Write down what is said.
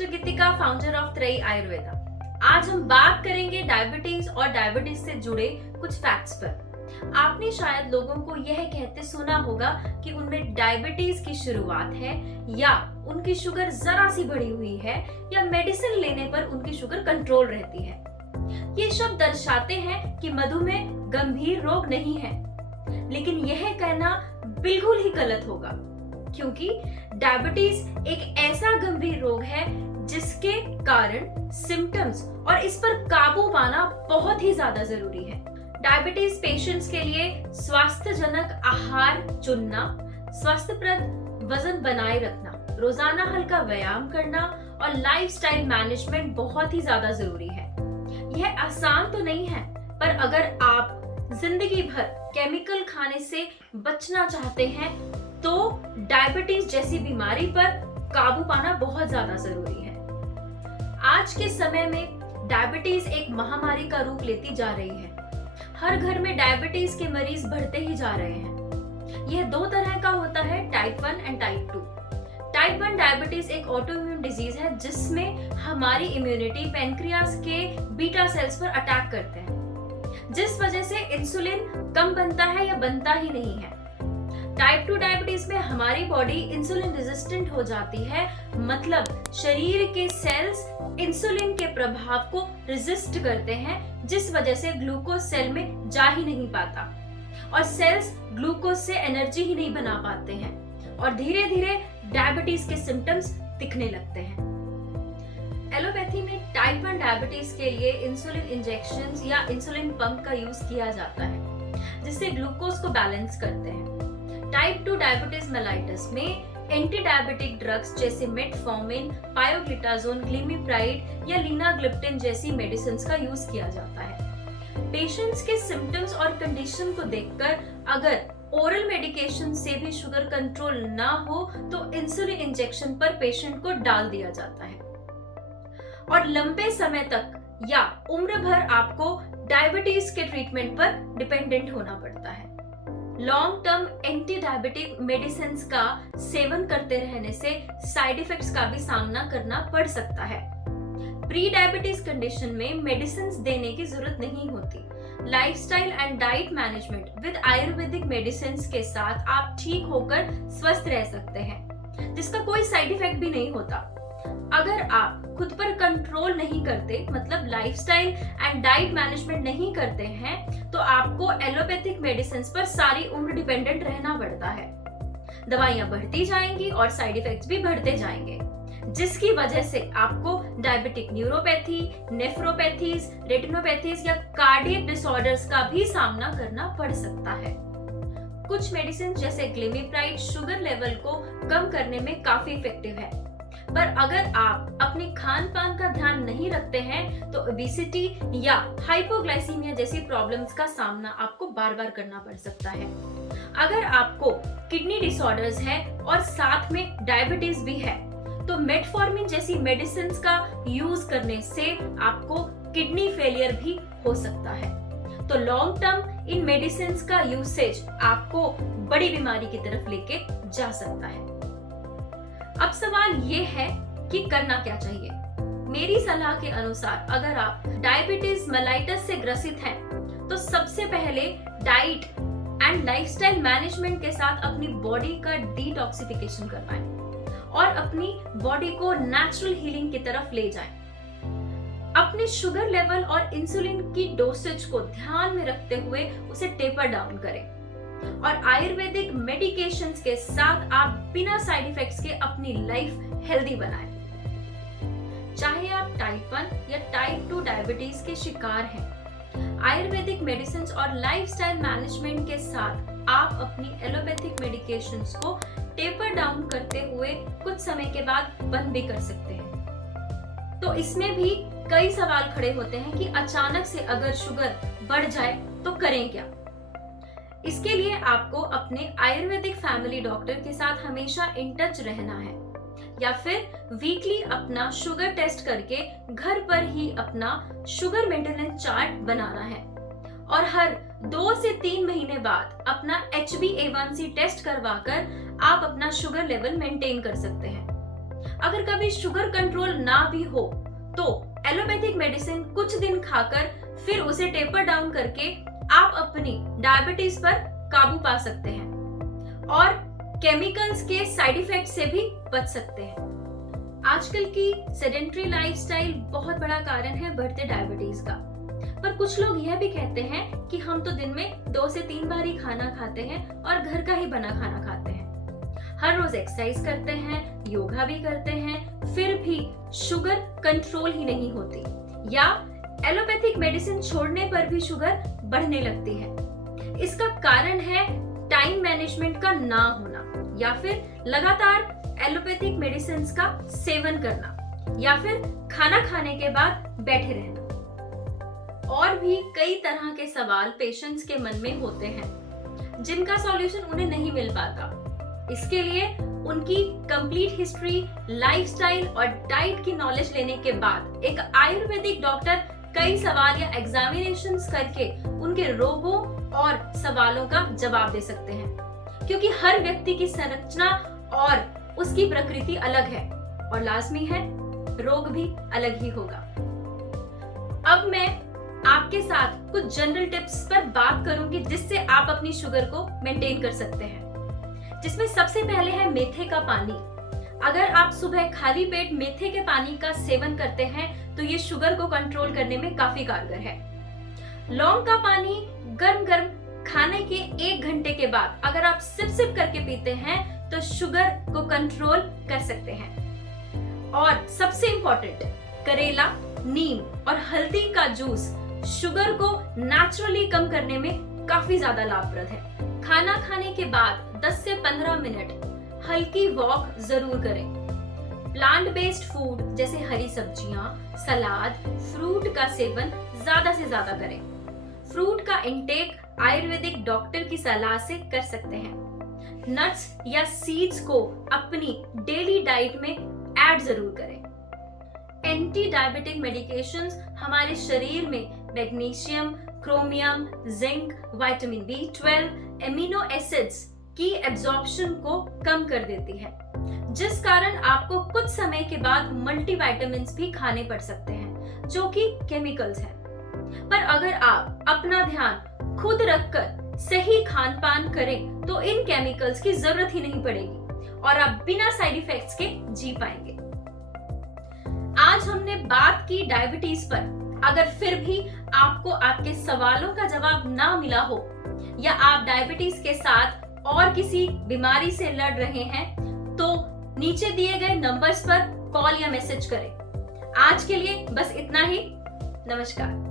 Doctor Geetika, founder of त्रयी आयुर्वेदा। आज हम बात करेंगे डायबिटीज और डायबिटीज से जुड़े कुछ फैक्ट्स पर। आपने शायद लोगों को यह कहते सुना होगा कि उनमें डायबिटीज की शुरुआत है, या उनकी शुगर जरा सी बढ़ी हुई है, या मेडिसिन लेने पर उनकी शुगर कंट्रोल रहती है। ये शब्द दर्शाते हैं कि मधुमेह गंभीर रोग नहीं है, लेकिन यह कहना बिल्कुल ही गलत होगा, क्योंकि डायबिटीज एक ऐसा गंभीर रोग है जिसके कारण सिम्टम्स और इस पर काबू पाना बहुत ही ज्यादा जरूरी है। डायबिटीज पेशेंट्स के लिए स्वास्थ्यजनक आहार चुनना, स्वस्थप्रद वजन बनाए रखना, रोजाना हल्का व्यायाम करना और लाइफस्टाइल मैनेजमेंट बहुत ही ज्यादा जरूरी है। यह आसान तो नहीं है, पर अगर आप जिंदगी भर केमिकल खाने से बचना चाहते हैं तो डायबिटीज जैसी बीमारी पर काबू पाना बहुत ज्यादा जरूरी है। आज के समय में डायबिटीज एक महामारी का रूप लेती जा रही है। हर घर में डायबिटीज के मरीज बढ़ते ही जा रहे हैं। यह दो तरह का होता है, type 1 and type 2। Type 1 diabetes एक ऑटोइम्यून डिजीज है जिसमें हमारी इम्यूनिटी पेनक्रियास के बीटा सेल्स पर अटैक करते हैं, जिस वजह से इंसुलिन कम बनता है या बनता ही नहीं है। टाइप 2 डायबिटीज में हमारी बॉडी इंसुलिन रेजिस्टेंट हो जाती है, मतलब शरीर के सेल्स इंसुलिन के प्रभाव को रेजिस्ट करते हैं, जिस वजह से ग्लूकोज सेल में जा ही नहीं पाता और सेल्स ग्लूकोज से एनर्जी ही नहीं बना पाते हैं और धीरे धीरे डायबिटीज के सिम्टम्स दिखने लगते हैं। एलोपैथी में टाइप 1 डायबिटीज के लिए इंसुलिन इंजेक्शंस या इंसुलिन पंप का यूज किया जाता है, जिससे ग्लूकोज को बैलेंस करते हैं। टाइप 2 डायबिटीज मेलाइटस में एंटी डायबिटिक ड्रग्स जैसे मेटफॉर्मिन, पायोग्लिटाजोन, ग्लिमिप्राइड या लीनाग्लिप्टिन जैसी मेडिसिन का यूज किया जाता है। पेशेंट्स के सिम्टम्स और कंडीशन को देखकर अगर ओरल मेडिकेशन से भी शुगर कंट्रोल ना हो तो इंसुलिन इंजेक्शन पर पेशेंट को डाल दिया जाता है और लंबे समय तक या उम्र भर आपको डायबिटीज के ट्रीटमेंट पर डिपेंडेंट होना पड़ता है। Long term anti diabetic medicine का सेवन करते रहने से साइड इफेक्ट्स का भी सामना करना पड़ सकता है। प्री डायबिटीज कंडीशन में मेडिसिन देने की जरूरत नहीं होती। Lifestyle and diet management with Ayurvedic medicine के साथ आप ठीक होकर स्वस्थ रह सकते हैं, जिसका कोई साइड इफेक्ट भी नहीं होता। अगर आप खुद पर कंट्रोल नहीं करते, मतलब लाइफस्टाइल एंड डाइट मैनेजमेंट नहीं करते हैं, तो आपको एलोपैथिक मेडिसिन पर सारी उम्र डिपेंडेंट रहना पड़ता है। दवाइयां बढ़ती जाएंगी और साइड इफेक्ट्स भी बढ़ते जाएंगे, जिसकी वजह से आपको डायबिटिक न्यूरोपैथी, नेफ्रोपैथीज, रेटिनोपैथीज या कार्डियक डिसऑर्डर्स का भी सामना करना पड़ सकता है। कुछ मेडिसिन जैसे ग्लिमिप्राइड शुगर लेवल को कम करने में काफी इफेक्टिव है, पर अगर आप अपने खान पान का ध्यान नहीं रखते हैं तो ओबेसिटी या हाइपोग्लाइसीमिया जैसी प्रॉब्लम्स का सामना आपको बार बार करना पड़ सकता है। अगर आपको किडनी डिसऑर्डर्स है और साथ में डायबिटीज भी है तो मेटफॉर्मिन जैसी मेडिसिन का यूज करने से आपको किडनी फेलियर भी हो सकता है। तो लॉन्ग टर्म इन मेडिसिन का यूसेज आपको बड़ी बीमारी की तरफ लेके जा सकता है। अब सवाल ये है कि करना क्या चाहिए। मेरी सलाह के अनुसार अगर आप डायबिटीज मेलाइटस से ग्रसित हैं, तो सबसे पहले डाइट एंड लाइफस्टाइल मैनेजमेंट के साथ अपनी बॉडी का डिटॉक्सिफिकेशन करवाएं और अपनी बॉडी को नेचुरल हीलिंग की तरफ ले जाएं। अपने शुगर लेवल और इंसुलिन की डोसेज को ध्यान में रखते हुए उसे टेपर डाउन करें और आयुर्वेदिक मेडिकेशंस के साथ आप बिना साइड इफेक्ट्स के अपनी लाइफ हेल्दी बनाएं। चाहे आप टाइप 1 या टाइप 2 डायबिटीज के शिकार हैं, आयुर्वेदिक मेडिसिन और लाइफस्टाइल मैनेजमेंट के साथ आप अपनी एलोपैथिक मेडिकेशंस को टेपर डाउन करते हुए कुछ समय के बाद बंद भी कर सकते हैं। तो इसमें भी कई सवाल खड़े होते हैं कि अचानक से अगर शुगर बढ़ जाए तो करें क्या। इसके लिए आपको अपने आयुर्वेदिक फैमिली डॉक्टर के साथ हमेशा इन टच रहना है, या फिर वीकली अपना शुगर टेस्ट करके घर पर ही अपना शुगर मेंटेनेंस चार्ट बनाना है और हर 2 से 3 महीने बाद अपना HbA1c टेस्ट करवाकर आप अपना शुगर लेवल मेंटेन कर सकते हैं। अगर कभी शुगर कंट्रोल ना भी हो तो एलोपैथिक मेडिसिन कुछ दिन खाकर फिर उसे टेपर डाउन करके आप अपनी डायबिटीज पर काबू पा सकते हैं और केमिकल्स के साइड इफेक्ट से भी बच सकते हैं। आजकल की सेडेंट्री लाइफस्टाइल बहुत बड़ा कारण है बढ़ते डायबिटीज का। पर कुछ लोग यह भी कहते हैं कि हम तो दिन में 2 से 3 बार ही खाना खाते हैं और घर का ही बना खाना खाते हैं, हर रोज एक्सरसाइज करते हैं, योगा भी करते हैं, फिर भी शुगर कंट्रोल ही नहीं होती, या एलोपैथिक मेडिसिन छोड़ने पर भी शुगर बढ़ने लगती है। इसका कारण है टाइम मैनेजमेंट का ना होना, या फिर लगातार एलोपैथिक मेडिसिन का सेवन करना, या फिर खाना खाने के बाद बैठे रहना। और भी कई तरह के सवाल पेशेंट्स के मन में होते हैं जिनका सॉल्यूशन उन्हें नहीं मिल पाता। इसके लिए उनकी कंप्लीट हिस्ट्री, लाइफस्टाइल और डाइट की नॉलेज लेने के बाद एक आयुर्वेदिक डॉक्टर कई सवाल या एग्जामिनेशंस करके उनके रोगों और सवालों का जवाब दे सकते हैं, क्योंकि हर व्यक्ति की संरचना और उसकी प्रकृति अलग है और लाजमी है रोग भी अलग ही होगा। अब मैं आपके साथ कुछ जनरल टिप्स पर बात करूंगी जिससे आप अपनी शुगर को मेंटेन कर सकते हैं, जिसमें सबसे पहले है मेथे का पानी। अगर आप सुबह खाली पेट मेथे के पानी का सेवन करते हैं तो ये शुगर को कंट्रोल करने में काफी कारगर है। लौंग का पानी गर्म गर्म खाने के 1 घंटे के बाद अगर आप सिप सिप करके पीते हैं तो शुगर को कंट्रोल कर सकते हैं। और सबसे इंपॉर्टेंट, करेला, नीम और हल्दी का जूस शुगर को नेचुरली कम करने में काफी ज्यादा लाभप्रद है। खाना खाने के बाद 10 से 15 मिनट हल्की वॉक जरूर करें। प्लांट बेस्ड फूड जैसे हरी सब्जियां, सलाद, फ्रूट का सेवन ज्यादा से ज्यादा करें। फ्रूट का इंटेक आयुर्वेदिक डॉक्टर की सलाह से कर सकते हैं। नट्स या सीड्स को अपनी डेली डाइट में ऐड जरूर करें। एंटी डायबिटिक मेडिकेशंस हमारे शरीर में magnesium, chromium, zinc, vitamin B12, amino acids की एब्जॉर्प्शन को कम कर देती है, जिस कारण आपको कुछ समय के बाद मल्टीविटामिन्स भी खाने पड़ सकते हैं जो कि केमिकल्स हैं। पर अगर आप अपना ध्यान खुद रखकर सही खान पान करें तो इन केमिकल्स की जरूरत ही नहीं पड़ेगी और आप बिना साइड इफेक्ट्स के जी पाएंगे। आज हमने बात की डायबिटीज पर। अगर फिर भी आपको आपके सवालों का जवाब ना मिला हो या आप डायबिटीज के साथ और किसी बीमारी से लड़ रहे हैं तो नीचे दिए गए नंबर्स पर कॉल या मैसेज करें। आज के लिए बस इतना ही। नमस्कार।